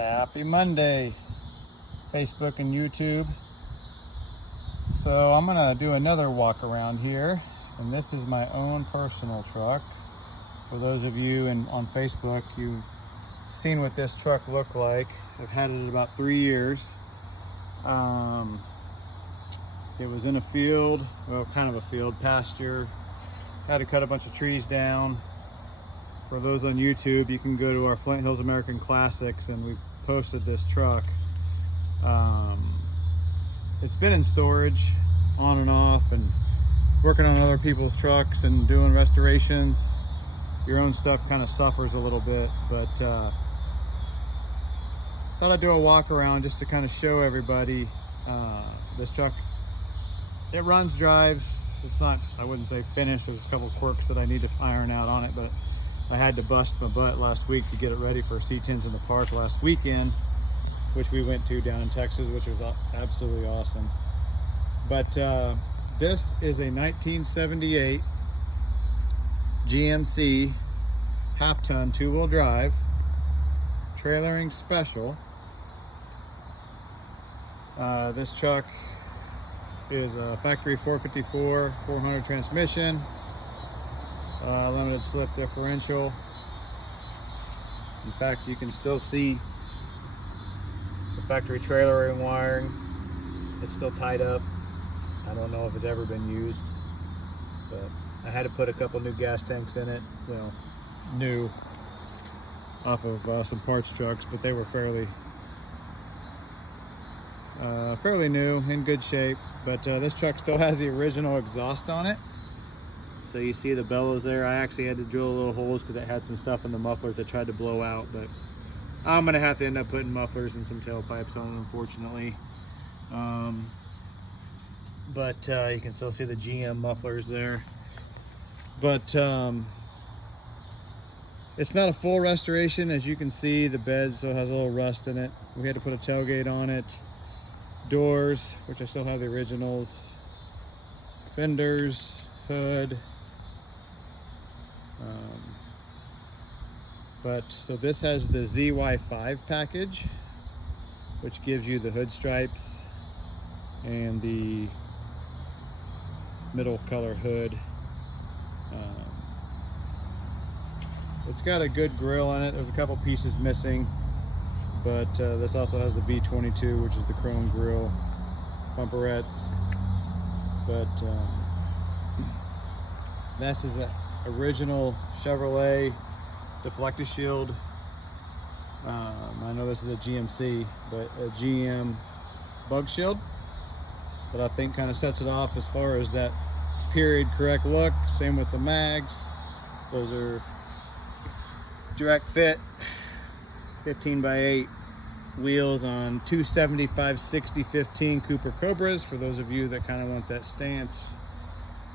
Happy Monday, Facebook and YouTube. So I'm gonna do another walk around here, and this is my own personal truck. For those of you on Facebook, you've seen what this truck looked like. I've had it about 3 years. It was in a field, well, kind of a field, pasture. Had to cut a bunch of trees down. For those on YouTube, you can go to our Flint Hills American Classics, and we've posted this truck. It's been in storage on and off, and working on other people's trucks and doing restorations. Your own stuff kind of suffers a little bit, but thought I'd do a walk around just to kind of show everybody this truck. It runs, drives. It's not, I wouldn't say finished. There's a couple quirks that I need to iron out on it, but I had to bust my butt last week to get it ready for C10s in the park last weekend, which we went to down in Texas, which was absolutely awesome. But this is a 1978 GMC half-ton two-wheel drive trailering special. This truck is a factory 454 400 transmission, limited slip differential. In fact, you can still see the factory trailer and wiring. It's still tied up. I don't know if it's ever been used, but I had to put a couple new gas tanks in it. Well, new off of some parts trucks, but they were fairly new, in good shape. But this truck still has the original exhaust on it. So you see the bellows there. I actually had to drill little holes because it had some stuff in the mufflers that tried to blow out, but I'm gonna have to end up putting mufflers and some tailpipes on it, unfortunately. But you can still see the GM mufflers there. But it's not a full restoration. As you can see, the bed still has a little rust in it. We had to put a tailgate on it. Doors, which I still have the originals. Fenders, hood. So this has the ZY5 package, which gives you the hood stripes and the middle color hood. It's got a good grill in it. There's a couple pieces missing, but this also has the B22, which is the chrome grill, bumperettes. But this is the original Chevrolet deflector shield. I know this is a GMC, but a GM bug shield that I think kind of sets it off as far as that period correct look. Same with the mags. Those are direct fit 15x8 wheels on 275/60/15 Cooper Cobras, for those of you that kind of want that stance.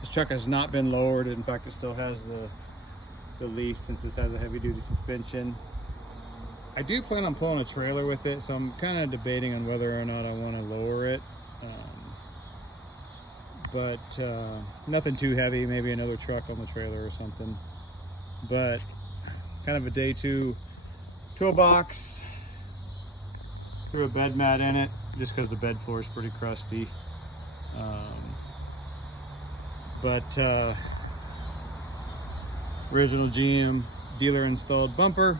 This truck has not been lowered. In fact, it still has the leaf, since this has a heavy duty suspension. I do plan on pulling a trailer with it, so I'm kind of debating on whether or not I want to lower it. But nothing too heavy, maybe another truck on the trailer or something. But kind of a day two toolbox. Threw a bed mat in it just because the bed floor is pretty crusty. Original GM dealer installed bumper.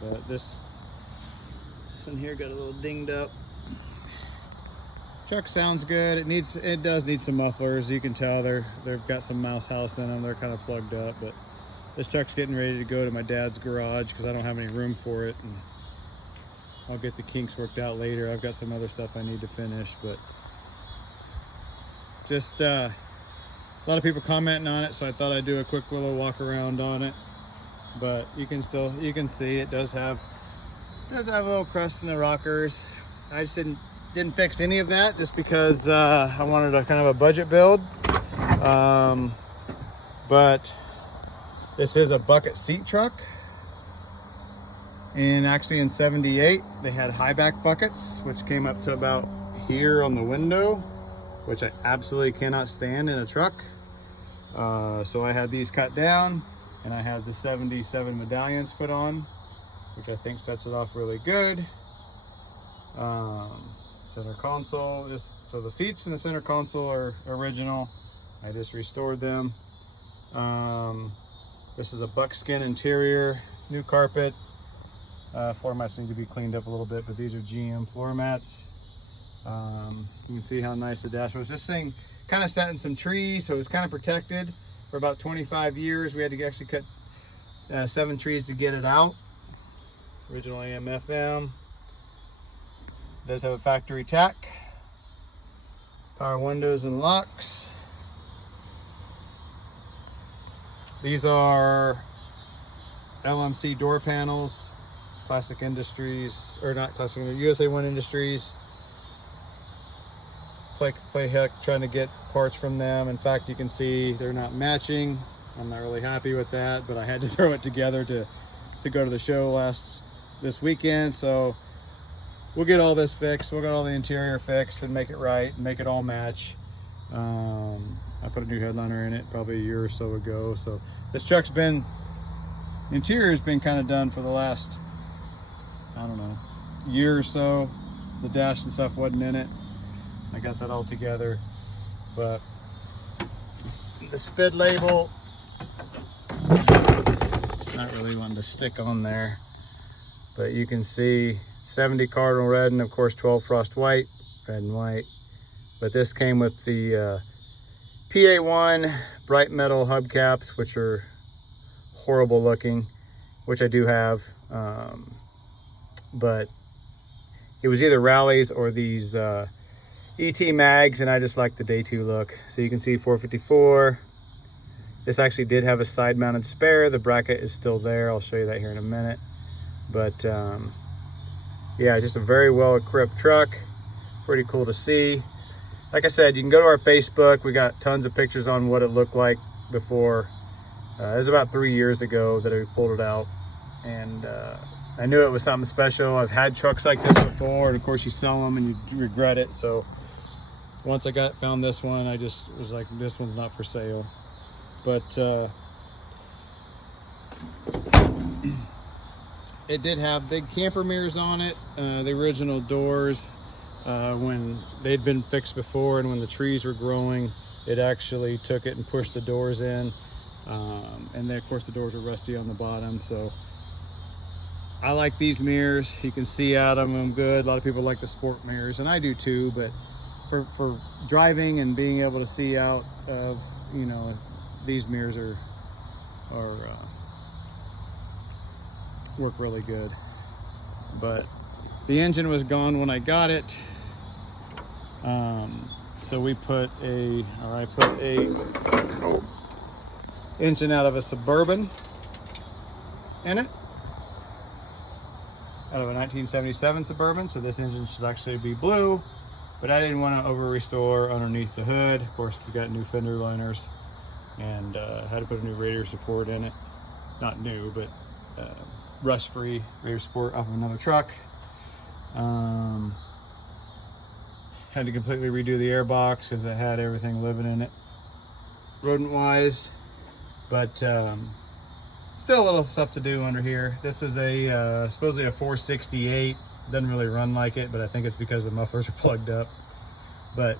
But this one here got a little dinged up. Truck sounds good. It does need some mufflers. You can tell they've got some mouse house in them. They're kind of plugged up, but this truck's getting ready to go to my dad's garage because I don't have any room for it, and I'll get the kinks worked out later. I've got some other stuff I need to finish, but just a lot of people commenting on it, so I thought I'd do a quick little walk around on it. But you can see it does have a little crust in the rockers. I just didn't fix any of that just because I wanted a kind of a budget build. But this is a bucket seat truck, and actually in '78 they had high back buckets, which came up to about here on the window, which I absolutely cannot stand in a truck. So I had these cut down And I have the 77 medallions put on, which I think sets it off really good. Center console, so the seats in the center console are original. I just restored them. This is a buckskin interior, new carpet. Floor mats need to be cleaned up a little bit, but these are GM floor mats. You can see how nice the dash was. This thing kind of sat in some trees, so it was kind of protected for about 25 years. We had to actually cut 7 trees to get it out. Original AM FM. It does have a factory tach. Power windows and locks. These are LMC door panels, Classic Industries, or not Classic, USA One Industries. Play heck trying to get parts from them. In fact, you can see they're not matching. I'm not really happy with that, but I had to throw it together to go to the show this weekend. So we'll get all this fixed. We'll get all the interior fixed and make it right and make it all match. I put a new headliner in it probably a year or so ago. So this truck's the interior has been kind of done for the last, I don't know, year or so. The dash and stuff wasn't in it. I got that all together, but the SPID label, it's not really wanting to stick on there, but you can see 70 cardinal red and of course 12 frost white, red and white. But this came with the PA1 bright metal hubcaps, which are horrible looking, which I do have, but it was either Rallies or these ET mags, and I just like the day 2 look. So you can see 454. This actually did have a side mounted spare. The bracket is still there. I'll show you that here in a minute. But yeah, just a very well equipped truck. Pretty cool to see. Like I said, you can go to our Facebook. We got tons of pictures on what it looked like before. It was about 3 years ago that I pulled it out, and I knew it was something special. I've had trucks like this before, and of course you sell them and you regret it. So once I found this one, I just was like, this one's not for sale. But it did have big camper mirrors on it. The original doors, when they'd been fixed before and when the trees were growing, it actually took it and pushed the doors in. And then of course the doors were rusty on the bottom. So I like these mirrors. You can see out of them good. A lot of people like the sport mirrors, and I do too, but for driving and being able to see out of, you know, these mirrors are work really good. But the engine was gone when I got it, so I put a engine out of a Suburban in it, out of a 1977 Suburban. So this engine should actually be blue, but I didn't want to over restore underneath the hood. Of course, we got new fender liners, and had to put a new radiator support in it. Not new, but rust-free radiator support off of another truck. Had to completely redo the airbox because it had everything living in it, rodent-wise. But still a little stuff to do under here. This was a supposedly a 468. Doesn't really run like it, but I think it's because the mufflers are plugged up. But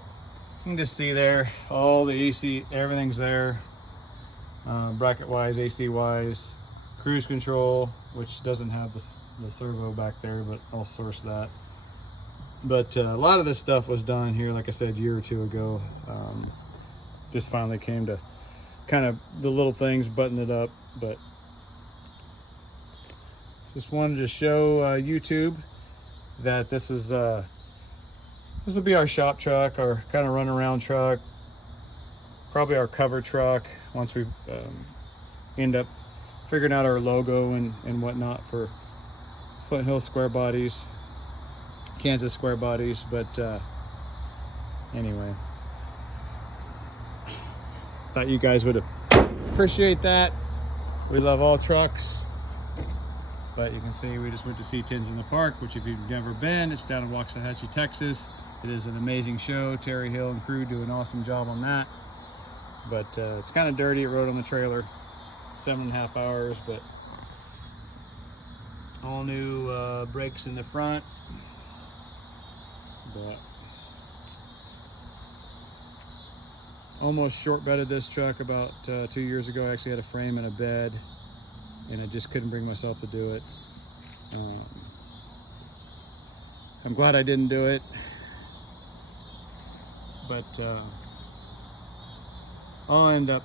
you can just see there, all the AC, everything's there. Bracket wise, AC wise, cruise control, which doesn't have the servo back there, but I'll source that. But a lot of this stuff was done here, like I said, a year or two ago. Just finally came to kind of the little things, button it up. But just wanted to show YouTube that this will be our shop truck, our kind of run around truck, probably our cover truck once we end up figuring out our logo and whatnot for Foothill square bodies, Kansas square bodies. But anyway, thought you guys would appreciate that. We love all trucks. But you can see we just went to see Tins in the Park, which if you've never been, it's down in Waxahachie, Texas. It is an amazing show. Terry Hill and crew do an awesome job on that. But it's kind of dirty. It rode on the trailer. 7.5 hours, but all new brakes in the front. But almost short bedded this truck about 2 years ago. I actually had a frame and a bed, and I just couldn't bring myself to do it. I'm glad I didn't do it, but I'll end up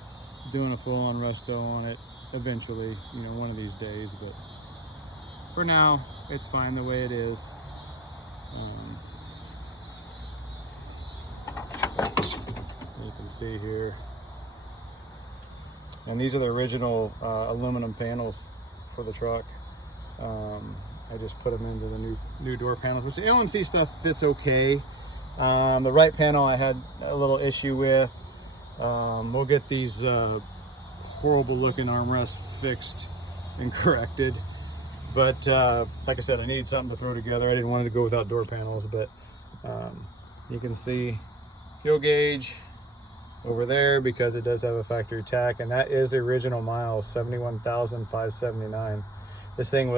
doing a full-on resto on it eventually, you know, one of these days. But for now, it's fine the way it is. You can see here, and these are the original aluminum panels for the truck. I just put them into the new door panels, which the LMC stuff fits okay. The right panel I had a little issue with. We'll get these horrible looking armrests fixed and corrected. But like I said, I needed something to throw together. I didn't want it to go without door panels, but you can see fuel gauge over there because it does have a factory tach, and that is the original miles, 71,579. This thing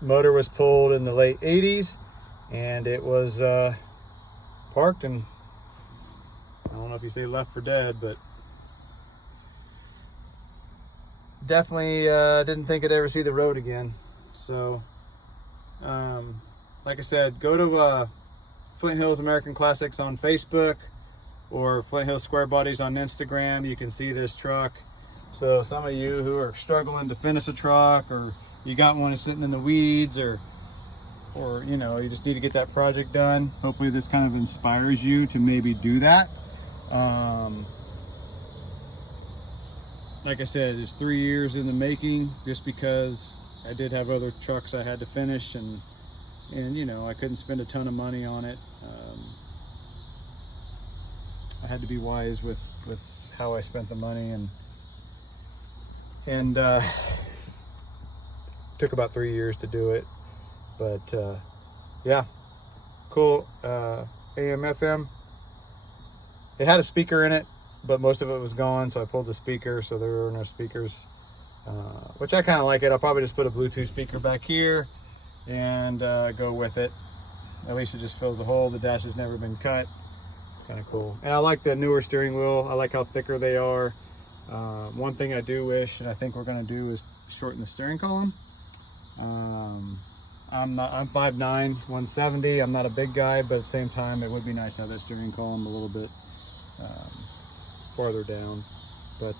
motor was pulled in the late 80s, and it was parked, and I don't know if you say left for dead, but definitely didn't think I'd ever see the road again. So like I said, go to Flint Hills American Classics on Facebook or Flint Hills Square Bodies on Instagram. You can see this truck. So some of you who are struggling to finish a truck, or you got one that's sitting in the weeds, or you know, you just need to get that project done, hopefully this kind of inspires you to maybe do that. Like I said, it's 3 years in the making, just because I did have other trucks I had to finish, and you know, I couldn't spend a ton of money on it. I had to be wise with how I spent the money, and took about 3 years to do it. But yeah, cool. AM FM. It had a speaker in it, but most of it was gone, so I pulled the speaker, so there were no speakers, which I kind of like it. I'll probably just put a Bluetooth speaker back here and go with it. At least it just fills the hole. The dash has never been cut. Kind of cool. And I like the newer steering wheel. I like how thicker they are. One thing I do wish, and I think we're going to do, is shorten the steering column. I'm 5'9", 170. I'm not a big guy, but at the same time, it would be nice to have that steering column a little bit farther down. But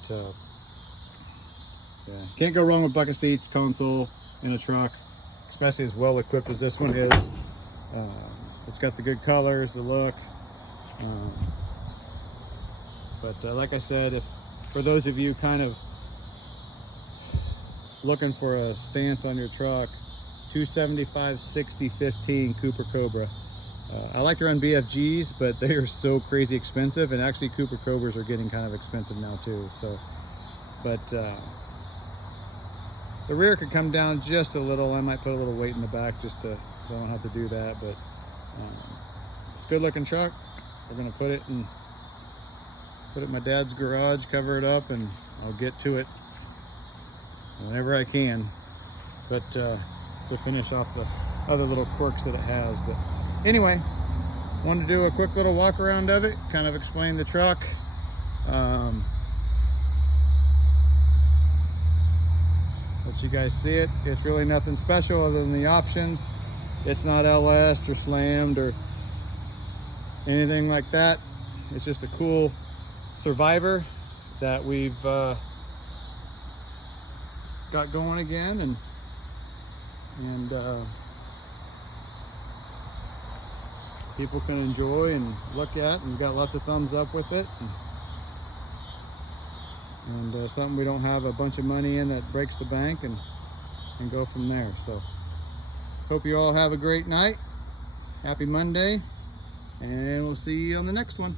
yeah, can't go wrong with bucket seats, console in a truck, especially as well equipped as this one is. It's got the good colors, the look. But like I said, for those of you kind of looking for a stance on your truck, 275 60 15 Cooper Cobra. I like to run BFGs, but they are so crazy expensive, and actually Cooper Cobras are getting kind of expensive now too. So, but the rear could come down just a little. I might put a little weight in the back just so I don't have to do that. But it's a good looking truck. We're gonna put it in my dad's garage, cover it up, and I'll get to it whenever I can. But to finish off the other little quirks that it has. But anyway, wanted to do a quick little walk around of it, kind of explain the truck. Let you guys see it. It's really nothing special other than the options. It's not LS or slammed or anything like that. It's just a cool Survivor that we've got going again, and people can enjoy and look at, and got lots of thumbs up with it, and something we don't have a bunch of money in that breaks the bank, and go from there. So hope you all have a great night. Happy Monday, and we'll see you on the next one.